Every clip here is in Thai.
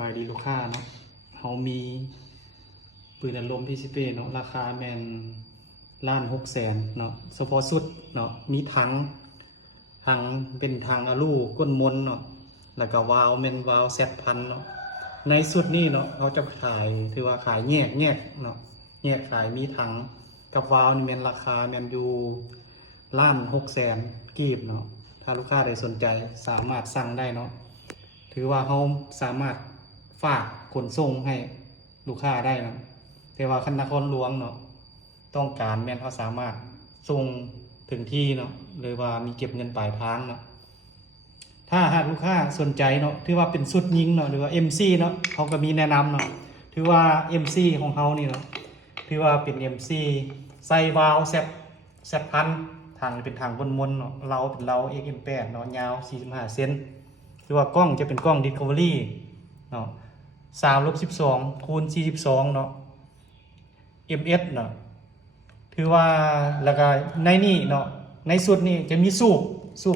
บายดีลูกค้าเนาะเขามีปืนอัดลมพีซีเปเนาะราคาแมน1,600,000เนาะเฉพาะสุดเนาะมีถังเป็นถังอะลูก้นมนเนาะแล้วก็วาล์วแมนวาล์วZ1000เนาะในสุดนี้เนาะเขาจะขายถือว่าขายแยกเนาะแยกขายมีถังกับวาล์วนี่แมนราคาแมนอยู่1,600,000กีบเนาะถ้าลูกค้าใดสนใจสามารถสั่งได้เนาะถือว่าเขาสามารถฝากขนส่งให้ลูกค้าได้นะแต่ว่าคันนครหลวงเนาะต้องการแม่นเขาสามารถส่งถึงที่เนาะหรือว่ามีเก็บเงินปลายทางเนาะถ้าหากลูกค้าสนใจเนาะถือว่าเป็นสุดยิงเนาะหรือว่า MC เนาะเขาก็มีแนะนำเนาะถือว่า MC ของเขานี่เนาะถือว่าเป็น MC ใส่วาล์วแซบพันทางเป็นทางมนๆเนาะเราเป็นเรา XM8 เนาะยาว45 เซนหรือว่ากล้องจะเป็นกล้อง Discovery เนาะ3-12 คูณ 42เนาะ MS เนาะถือว่าแล้วก็ในนี่เนาะในสุดนี่จะมีสูบ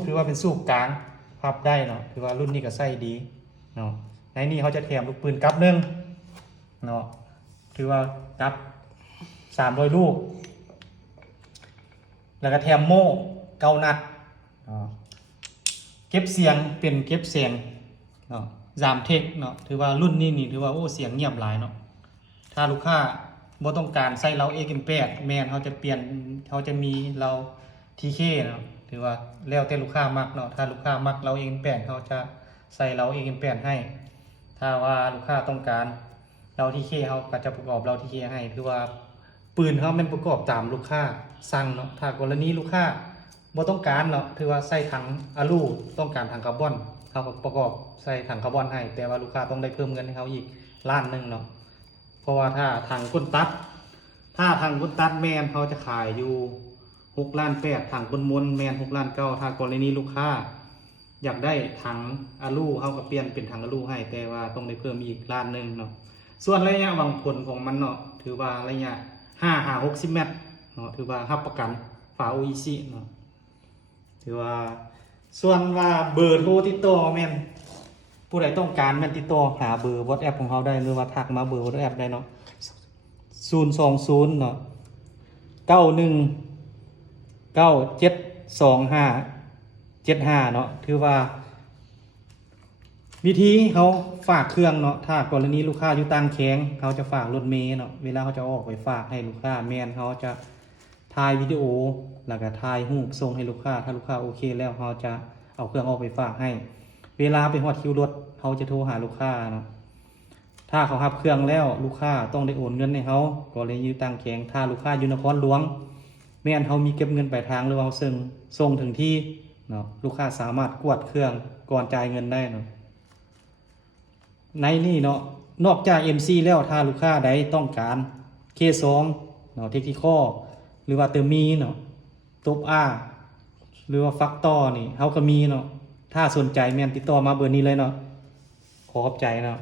ถือว่าเป็นสูบกลางพับได้เนาะถือว่ารุ่นนี้ก็ใส่ดีเนาะในนี่เขาจะแถมลูกปืนกับนึงเนาะถือว่ากับ300 ลูกแล้วก็แถมโม่9 นัดเนาะเก็บเสียงเป็นเก็บเสียงเนาะ3 เทคเนาะถือว่ารุ่นนี้นี่ถือว่าโอ้เสียงเงียบหลายเนาะถ้าลูกค้าบ่ต้องการใส่เรา XM8 แม่นเขาจะเปลี่ยนเขาจะมีเรา TK เนาะถือว่าแล้วแต่ลูกค้ามักเนาะถ้าลูกค้ามักเรา XM8 เขาจะใส่เรา XM8 ให้ถ้าว่าลูกค้าต้องการเรา TK เขาก็จะประกอบเรา TK ให้คือว่าปืนเขาเป็นประกอบตามลูกค้าสั่งเนาะถ้ากรณีลูกค้าบ่ต้องการเนาะถือว่าใส่ถังอะลูต้องการถังคาร์บอนเขาก็ประกอบใส่ถังคาร์บอนให้แต่ว่าลูกค้าต้องได้เพิ่มเงินให้เขาอีก1,000,000เนาะเพราะว่าถ้าถังก้นตัดแมนเขาจะขายอยู่6,800,000ถังก้นมนแมน6,900,000ถ้ากรณีลูกค้าอยากได้ถังอะลูเขาก็เปลี่ยนเป็นถังอะลูให้แต่ว่าต้องได้เพิ่มอีก1,000,000เนาะส่วนระยะวางผลของมันเนาะถือว่าระยะ5-60 เมตรเนาะถือว่ารับประกันฝา OEC เนาะถือว่าส่วนว่าเบอร์โทรติดต่อแม่นผู้ใดต้องการแม่นติดต่อหาเบอร์ WhatsApp ของเขาได้หรือว่าทักมาเบอร์ WhatsApp ได้เนาะ020เนาะ91972575เนาะถือว่าวิธีเขาฝากเครื่องเนาะถ้ากรณีลูกค้าอยู่ต่างแข้งเขาจะฝากรถเมล์เนาะเวลาเขาจะออกไปฝากให้ลูกค้าแม่นเขาจะถ่ายวิดีโอแล้วก็ถ่ายรูปส่งให้ลูกค้าถ้าลูกค้าโอเคแล้วเขาจะเอาเครื่องออกไปฝากให้เวลาไปฮอดคิวรถเขาจะโทรหาลูกค้าเนาะถ้าเขารับเครื่องแล้วลูกค้าต้องได้โอนเงินให้เขากรณีอยู่ต่างแข้งถ้าลูกค้าอยู่นครหลวงแม่นเขามีเก็บเงินปลายทางหรือว่าส่งถึงที่เนาะลูกค้าสามารถกวดเครื่องก่อนจ่ายเงินได้เนาะในนี่เนาะนอกจาก MC แล้วถ้าลูกค้าใดต้องการ K2 เนาะเทคนิคอลหรือว่าเตอร์มีเนาะตบอาหรือว่าฟักตอนี่เฮาก็มีเนาะถ้าสนใจแม่นติดต่อมาเบอร์นี้เลยเนาะขอบใจเนาะ